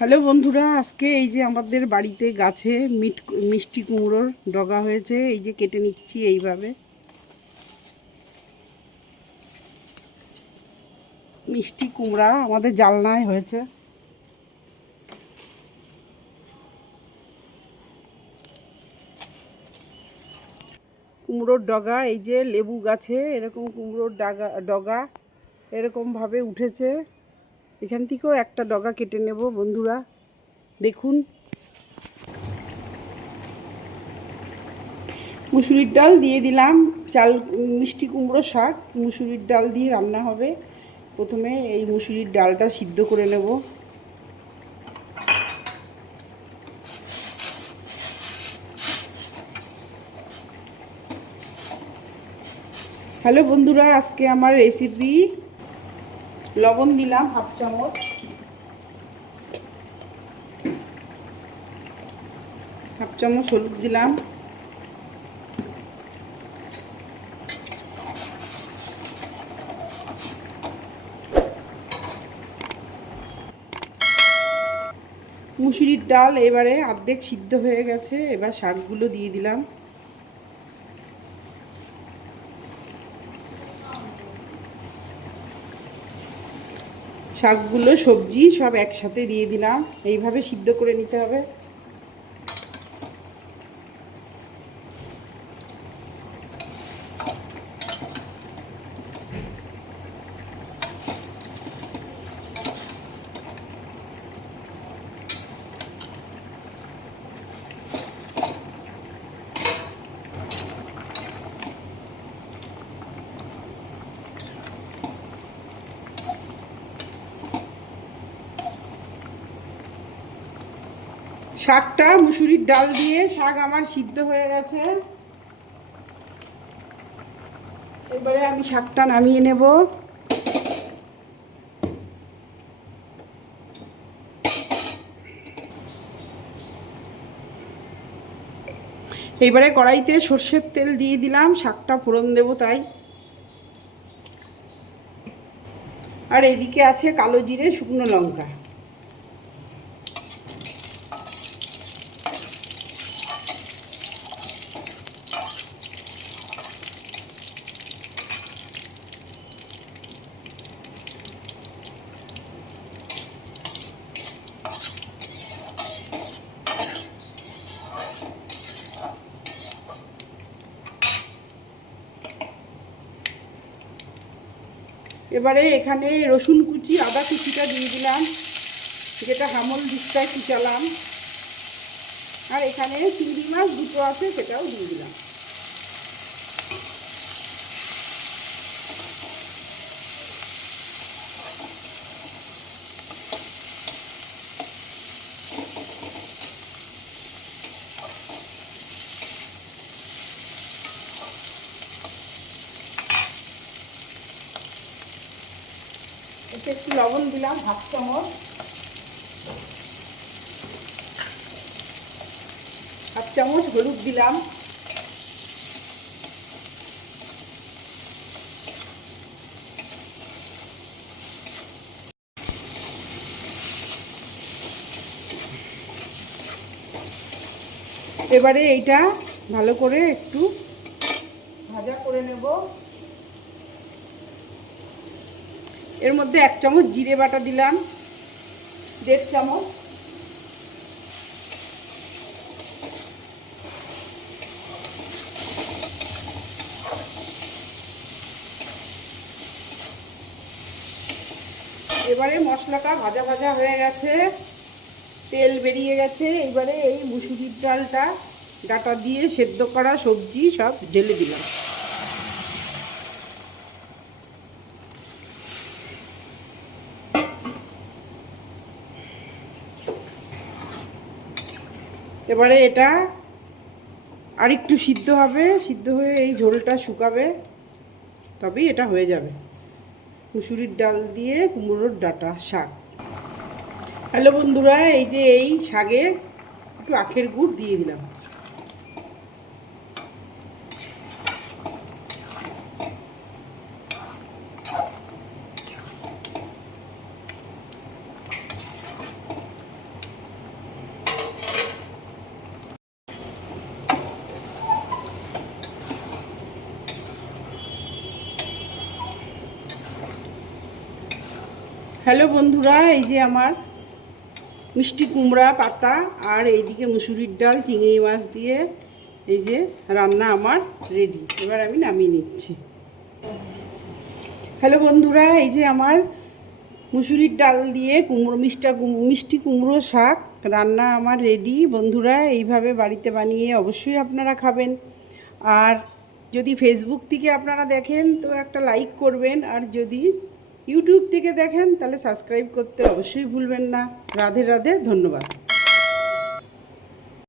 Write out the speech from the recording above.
Hello বন্ধুরা, আজকে এই যে আমাদের বাড়িতে গাছে মিট, মিষ্টি কুমড়োর ডগা হয়েছে, এই যে কেটে নিচ্ছি এইভাবে। মিষ্টি কুমড়া আমাদের জালনায় হয়েছে। কুমড়োর ডগা, এই যে লেবু গাছে এরকম কুমড়োর ডাগা, ডগা এরকমভাবে উঠেছে। এখান থেকেও একটা ডগা কেটে নেব, বন্ধুরা। দেখুন। মুসুরির ডাল দিয়ে দিলাম। চাল, মিষ্টি কুমড়ো শাক, মুসুরির ডাল দিয়ে রান্না হবে। প্রথমে এই মুসুরির ডালটা সিদ্ধ করে নেব। হ্যালো বন্ধুরা, আজকে আমার রেসিপি লবণ দিলাম হাফ চামচ। হাফ চামচ হলুদ দিলাম। মুসুরির ডাল এবারে অর্ধেক সিদ্ধ হয়ে গেছে, এবার শাকগুলো দিয়ে দিলাম। শাকগুলো সবজি সব একসাথে দিয়ে দিলাম। এইভাবে সিদ্ধ করে নিতে হবে। শাকটা, মুসুরির ডাল দিয়ে শাক আমার সিদ্ধ হয়ে গেছে। এবারে আমি শাকটা নামিয়ে নেব। এইবারে কড়াইতে সর্ষের তেল দিয়ে দিলাম, শাকটা ফোড়ন দেব তাই। আর এদিকে আছে কালো জিরে, শুকনো লঙ্কা। এবারে এখানে রসুন কুচি, আদা কুচিটা দিয়ে দিলাম। যেটা হামল দিকটায় কুচালাম। আর এখানে চিংড়ি মাছ দুটো আছে, সেটাও দিয়ে দিলাম। এতে একটু লবণ দিলাম, হাফ চামচ। হাফ চামচ হলুদ দিলাম। এবারে এইটা ভালো করে একটু ভাজা করে নেব। এর মধ্যে এক চামচ জিরে বাটা দিলাম, দেড় চামচ। এবারে মশলাটা ভাজা ভাজা হয়ে গেছে, তেল বেরিয়ে গেছে। এবারে এই মুসুরির ডালটা ডাটা দিয়ে সেদ্ধ করা সবজি সব ঢেলে দিলাম। এবারে এটা আর একটু সিদ্ধ হবে, সিদ্ধ হয়ে এই ঝোলটা শুকাবে, তবেই এটা হয়ে যাবে। মুসুরির ডাল দিয়ে কুমড়োর ডাটা শাক। হ্যালো বন্ধুরা, এই যে এই শাকে একটু আখের গুড় দিয়ে দিলাম। হ্যালো বন্ধুরা, এই যে আমার মিষ্টি কুমড়া পাতা আর এইদিকে মুসুরির ডাল, চিংড়ি মাছ দিয়ে এই যে রান্না আমার রেডি এবার আমি নামিয়ে নিচ্ছি। হ্যালো বন্ধুরা, এই যে আমার মুসুরির ডাল দিয়ে কুমড়ো, মিষ্টা মিষ্টি কুমড়ো শাক রান্না আমার রেডি বন্ধুরা, এইভাবে বাড়িতে বানিয়ে অবশ্যই আপনারা খাবেন। আর যদি ফেসবুক থেকে আপনারা দেখেন, তো একটা লাইক করবেন। আর যদি ইউটিউব থেকে দেখেন তাহলে সাবস্ক্রাইব করতে অবশ্যই ভুলবেন না। রাধে রাধে ধন্যবাদ।